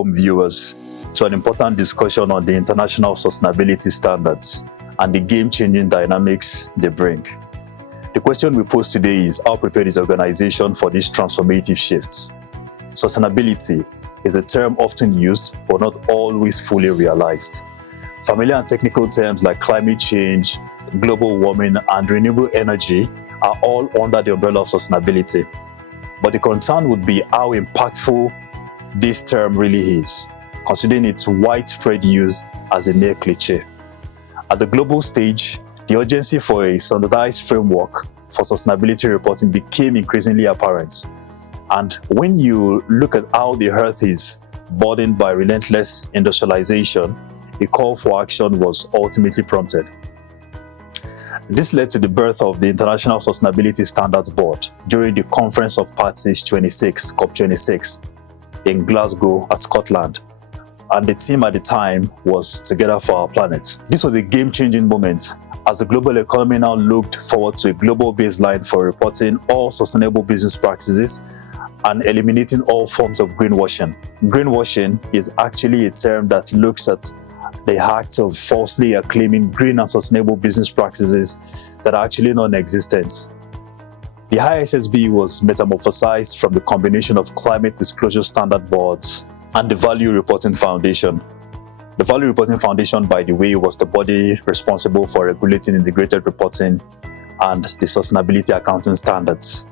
welcome viewers to an important discussion on the international sustainability standards and the game-changing dynamics they bring. The question we pose today is, how prepared is the organization for these transformative shifts? Sustainability is a term often used but not always fully realized. Familiar and technical terms like climate change, global warming, and renewable energy are all under the umbrella of sustainability. But the concern would be how impactful this term really is, considering its widespread use as a mere cliche. At the global stage, the urgency for a standardized framework for sustainability reporting became increasingly apparent. And when you look at how the Earth is burdened by relentless industrialization, a call for action was ultimately prompted. This led to the birth of the International Sustainability Standards Board during the Conference of Parties 26, COP26, in Glasgow at Scotland. And the theme at the time was Together for Our Planet. This was a game-changing moment as the global economy now looked forward to a global baseline for reporting all sustainable business practices and eliminating all forms of greenwashing. Greenwashing is actually a term that looks at the act of falsely acclaiming green and sustainable business practices that are actually non-existent. The ISSB was metamorphosized from the combination of climate disclosure standard boards and the Value Reporting Foundation. The Value Reporting Foundation, by the way, was the body responsible for regulating integrated reporting and the sustainability accounting standards.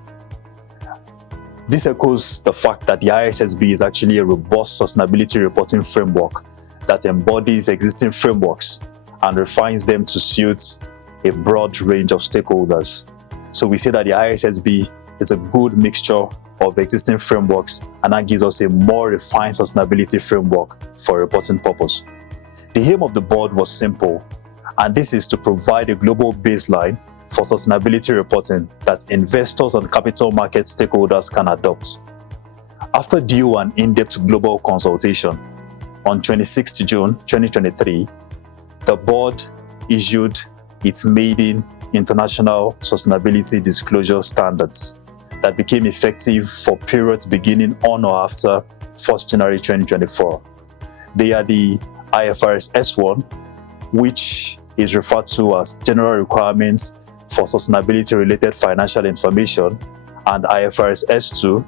This echoes the fact that the ISSB is actually a robust sustainability reporting framework that embodies existing frameworks and refines them to suit a broad range of stakeholders. So we say that the ISSB is a good mixture of existing frameworks, and that gives us a more refined sustainability framework for reporting purpose. The aim of the board was simple, and this is to provide a global baseline for sustainability reporting that investors and capital market stakeholders can adopt. After due and in-depth global consultation, on 26 June 2023, the board issued its maiden International Sustainability Disclosure Standards that became effective for periods beginning on or after 1st January 2024. They are the IFRS S1, which is referred to as General Requirements for Sustainability-Related Financial Information, and IFRS S2,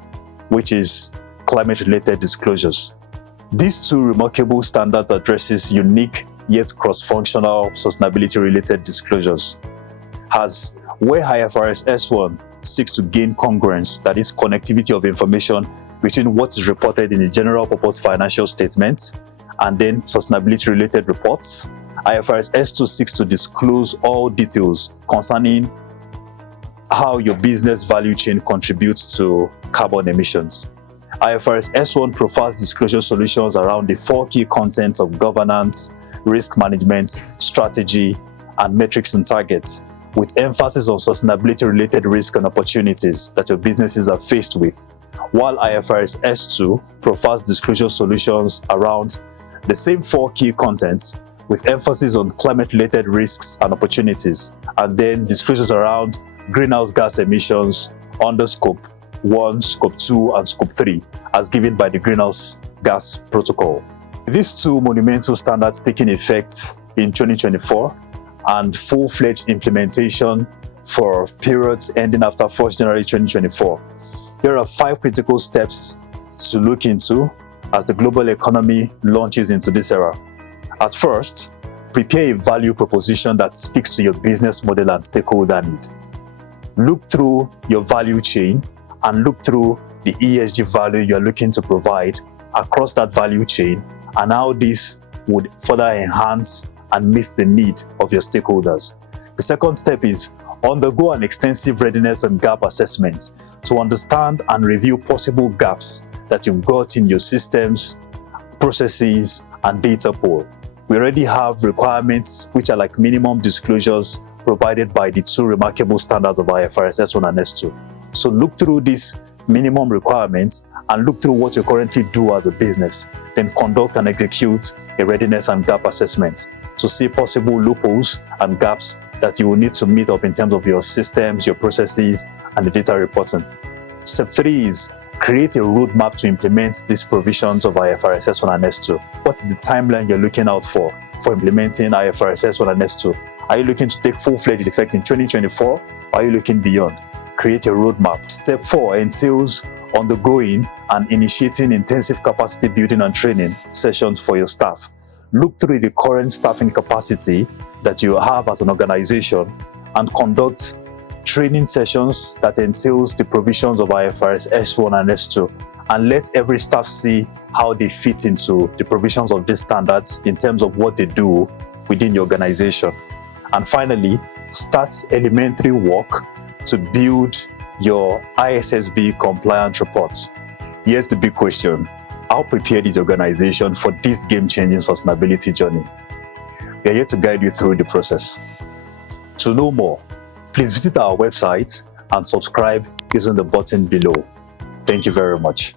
which is Climate-Related Disclosures. These two remarkable standards addresses unique yet cross-functional sustainability-related disclosures. As where IFRS S1 seeks to gain congruence, that is connectivity of information between what is reported in the general purpose financial statements and then sustainability-related reports, IFRS S2 seeks to disclose all details concerning how your business value chain contributes to carbon emissions. IFRS S1 profiles disclosure solutions around the four key contents of governance, risk management, strategy, and metrics and targets, with emphasis on sustainability-related risk and opportunities that your businesses are faced with, while IFRS S2 profiles disclosure solutions around the same four key contents, with emphasis on climate-related risks and opportunities, and then disclosures around greenhouse gas emissions under Scope 1, Scope 2, and Scope 3, as given by the Greenhouse Gas Protocol. These two monumental standards taking effect in 2024 and full-fledged implementation for periods ending after 1st January 2024. There are 5 critical steps to look into as the global economy launches into this era. At first, prepare a value proposition that speaks to your business model and stakeholder need. Look through your value chain and look through the ESG value you're looking to provide across that value chain and how this would further enhance and meet the need of your stakeholders. The second step is undergo an extensive readiness and gap assessment to understand and review possible gaps that you've got in your systems, processes, and data pool. We already have requirements which are like minimum disclosures provided by the two remarkable standards of IFRS S1 and S2. So look through these minimum requirements and look through what you currently do as a business. Then conduct and execute a readiness and gap assessment to see possible loopholes and gaps that you will need to meet up in terms of your systems, your processes, and the data reporting. Step 3 is Create a roadmap to implement these provisions of IFRS S1 and S2. What is the timeline you're looking out for implementing IFRS S1 and S2? Are you looking to take full-fledged effect in 2024? Or are you looking beyond? Create a roadmap. Step 4 entails undergoing and initiating intensive capacity building and training sessions for your staff. Look through the current staffing capacity that you have as an organization and conduct training sessions that entails the provisions of IFRS S1 and S2, and let every staff see how they fit into the provisions of these standards in terms of what they do within the organization. And finally, start elementary work to build your ISSB compliant reports. Here's the big question: how prepared is the organization for this game-changing sustainability journey? We are here to guide you through the process. To know more, please visit our website and subscribe using the button below. Thank you very much.